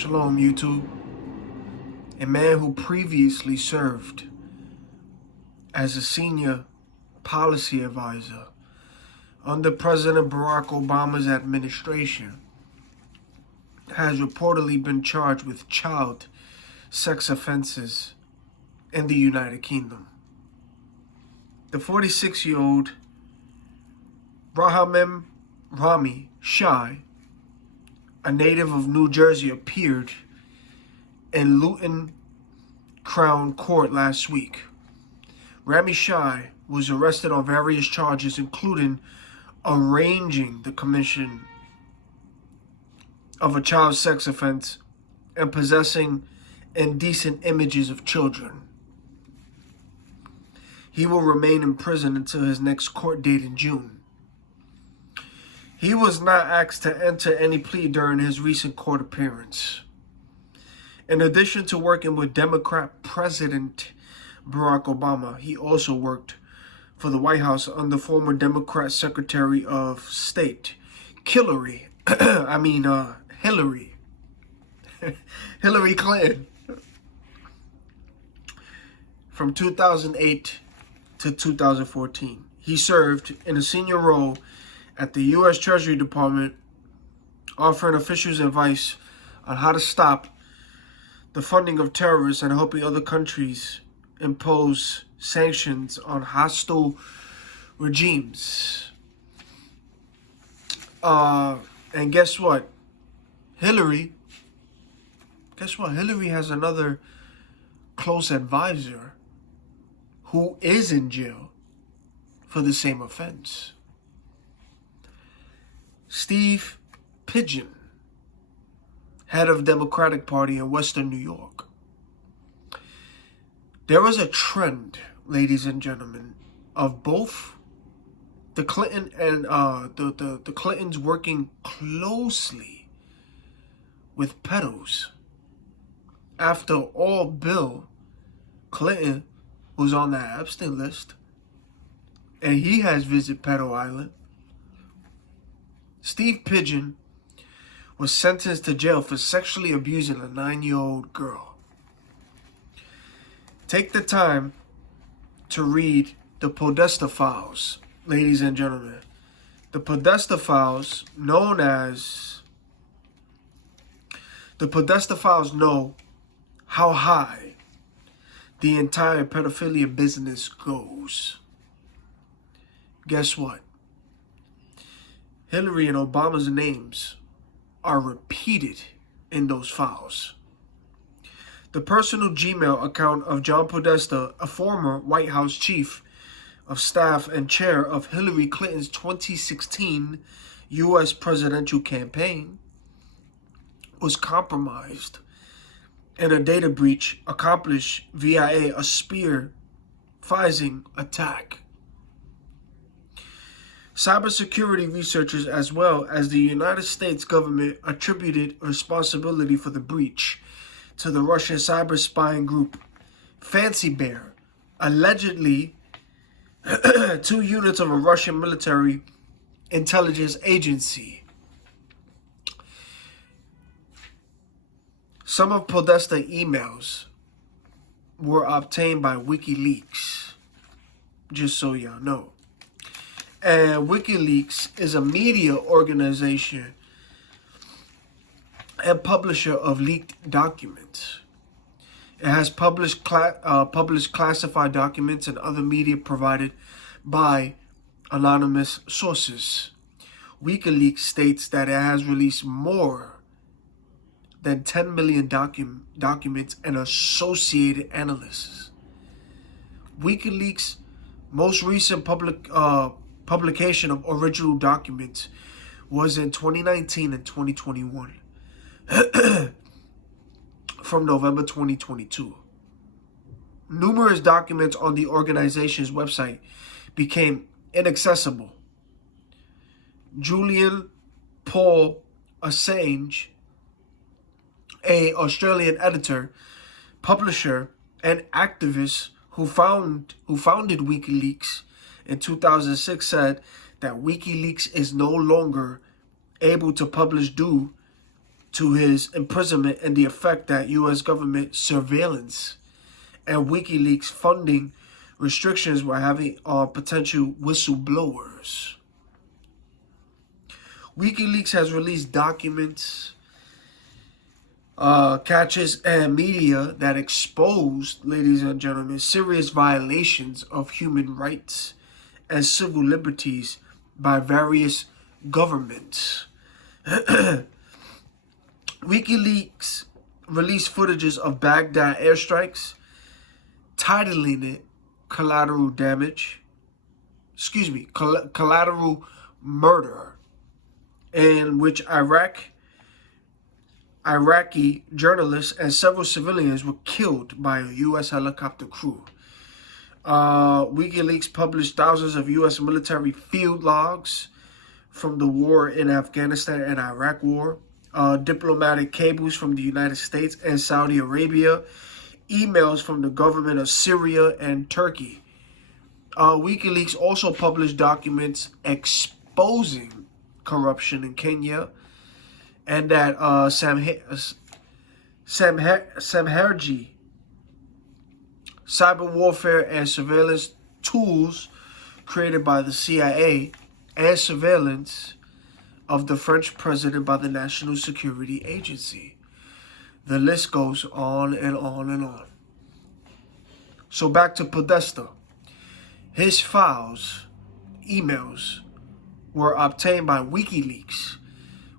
Shalom, YouTube. A man who previously served as a senior policy advisor under President Barack Obama's administration has reportedly been charged with child sex offenses in the United Kingdom. The 46-year-old Rahman Rami Shai, a native of New Jersey, appeared in Luton Crown Court last week. Rami Shai was arrested on various charges, including arranging the commission of a child sex offense and possessing indecent images of children. He will remain in prison until his next court date in June. He was not asked to enter any plea during his recent court appearance. In addition to working with Democrat President Barack Obama, he also worked for the White House under former Democrat Secretary of State Hillary Clinton from 2008 to 2014. He served in a senior role at the U.S. Treasury Department, offering officials advice on how to stop the funding of terrorists and helping other countries impose sanctions on hostile regimes. And guess what? Hillary has another close advisor who is in jail for the same offense. Steve Pigeon, head of Democratic Party in Western New York. There is a trend, ladies and gentlemen, of both the Clinton and the Clintons working closely with pedos. After all, Bill Clinton was on that Epstein list, and he has visited Pedo Island. Steve Pigeon was sentenced to jail for sexually abusing a 9-year-old girl. Take the time to read the Podesta Files, ladies and gentlemen. The Podesta Files, know how high the entire pedophilia business goes. Guess what? Hillary and Obama's names are repeated in those files. The personal Gmail account of John Podesta, a former White House chief of staff and chair of Hillary Clinton's 2016 U.S. presidential campaign, was compromised in a data breach accomplished via a spear phishing attack. Cybersecurity researchers, as well as the United States government, attributed responsibility for the breach to the Russian cyber spying group Fancy Bear, allegedly 2 units of a Russian military intelligence agency. Some of Podesta's emails were obtained by WikiLeaks, just so y'all know. And WikiLeaks is a media organization and publisher of leaked documents. It has published classified documents and other media provided by anonymous sources. WikiLeaks states that it has released more than 10 million documents and associated analysis. WikiLeaks' most recent publication of original documents was in 2019 and 2021 from November 2022. Numerous documents on the organization's website became inaccessible. Julian Paul Assange, an Australian editor, publisher, and activist who founded WikiLeaks in 2006, said that WikiLeaks is no longer able to publish due to his imprisonment and the effect that U.S. government surveillance and WikiLeaks funding restrictions were having on potential whistleblowers. WikiLeaks has released documents, catches, and media that exposed, ladies and gentlemen, serious violations of human rights and civil liberties by various governments. WikiLeaks released footages of Baghdad airstrikes, titling it collateral damage, collateral murder, in which Iraqi journalists and several civilians were killed by a U.S. helicopter crew. WikiLeaks published thousands of U.S. military field logs from the war in Afghanistan and Iraq war, diplomatic cables from the United States and Saudi Arabia, emails from the government of Syria and Turkey. WikiLeaks also published documents exposing corruption in Kenya, and that Samherji cyber warfare and surveillance tools created by the CIA and surveillance of the French president by the National Security Agency. The list goes on and on and on. So back to Podesta. His files, emails, were obtained by WikiLeaks.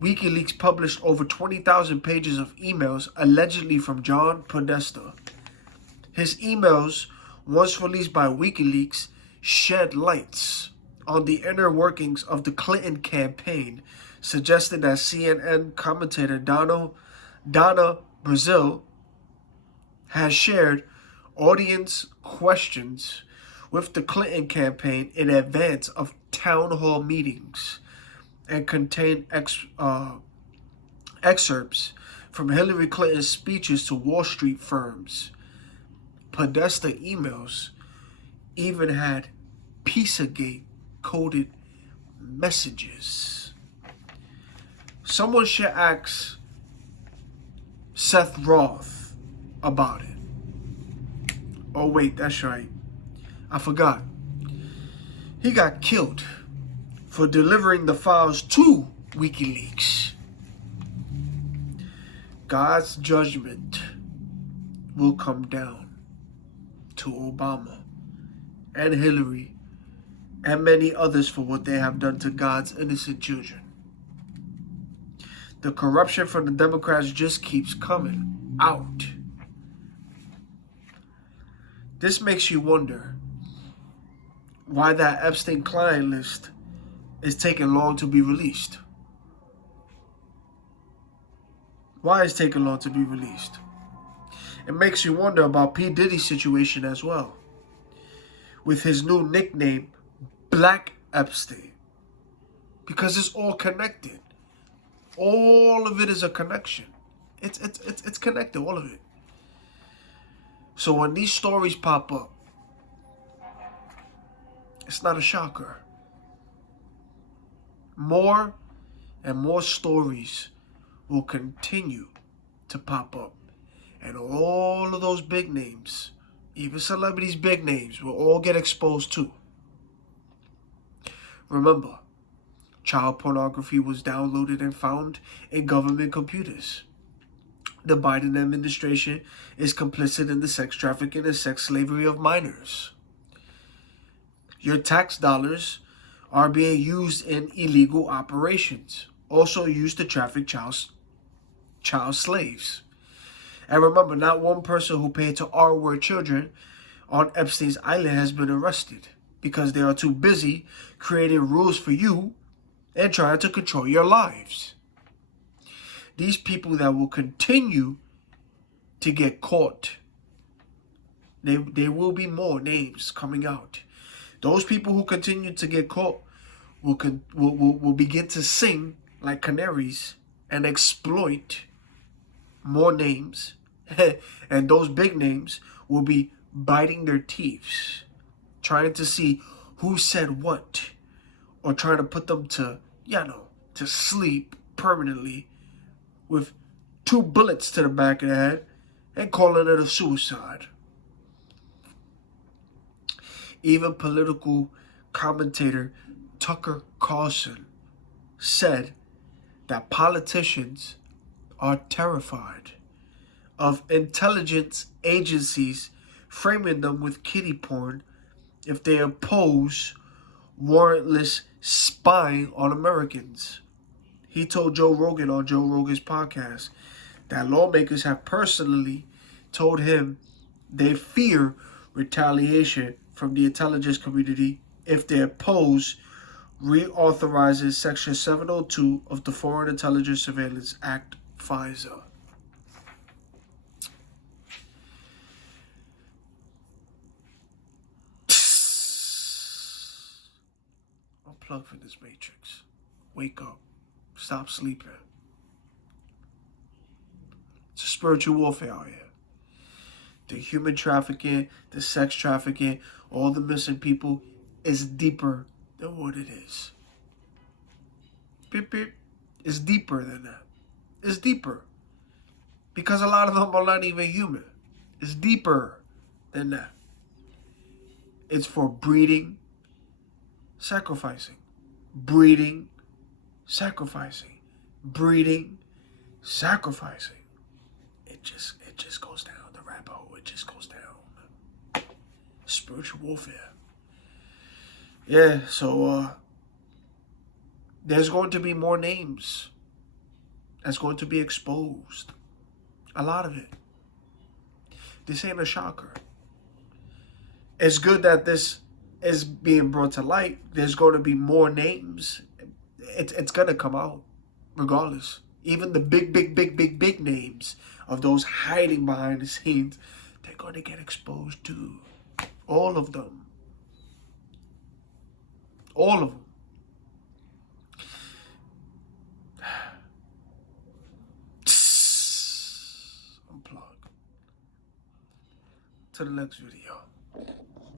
WikiLeaks published over 20,000 pages of emails allegedly from John Podesta. His emails, once released by WikiLeaks, shed lights on the inner workings of the Clinton campaign, suggesting that CNN commentator Donna Brazile has shared audience questions with the Clinton campaign in advance of town hall meetings and contained excerpts from Hillary Clinton's speeches to Wall Street firms. Podesta emails even had Pizzagate coded messages. Someone should ask Seth Roth about it. Oh wait, that's right. I forgot. He got killed for delivering the files to WikiLeaks. God's judgment will come down to Obama and Hillary and many others for what they have done to God's innocent children. The corruption from the Democrats just keeps coming out. This makes you wonder why that Epstein-Klein list is taking long to be released. Why is it taking long to be released? It makes you wonder about P. Diddy's situation as well, with his new nickname, Black Epstein, because it's all connected. All of it is a connection. It's connected, all of it. So when these stories pop up, it's not a shocker. More and more stories will continue to pop up. And all of those big names, even celebrities' big names, will all get exposed too. Remember, child pornography was downloaded and found in government computers. The Biden administration is complicit in the sex trafficking and sex slavery of minors. Your tax dollars are being used in illegal operations, also used to traffic child slaves. And remember, not one person who paid to R-word children on Epstein's Island has been arrested because they are too busy creating rules for you and trying to control your lives. These people that will continue to get caught, there will be more names coming out. Those people who continue to get caught will begin to sing like canaries and exploit more names. And those big names will be biting their teeth, trying to see who said what, or trying to put them to, to sleep permanently with 2 bullets to the back of the head and calling it a suicide. Even political commentator Tucker Carlson said that politicians are terrified of intelligence agencies framing them with kiddie porn if they oppose warrantless spying on Americans. He told Joe Rogan on Joe Rogan's podcast that lawmakers have personally told him they fear retaliation from the intelligence community if they oppose reauthorizes Section 702 of the Foreign Intelligence Surveillance Act, FISA. Unplug from this matrix. Wake up. Stop sleeping. It's a spiritual warfare out here. The human trafficking, the sex trafficking, all the missing people is deeper than what it is. Beep, beep. It's deeper than that. It's deeper. Because a lot of them are not even human. It's deeper than that. It's for breeding, sacrificing. Breeding, sacrificing. Breeding, sacrificing. It just goes down the rabbit hole. It just goes down. Spiritual warfare. Yeah, so there's going to be more names that's going to be exposed. A lot of it. This ain't a shocker. It's good that this is being brought to light. There's going to be more names. It's going to come out regardless. Even the big names of those hiding behind the scenes, they're going to get exposed too. All of them. All of them. Unplug. To the next video.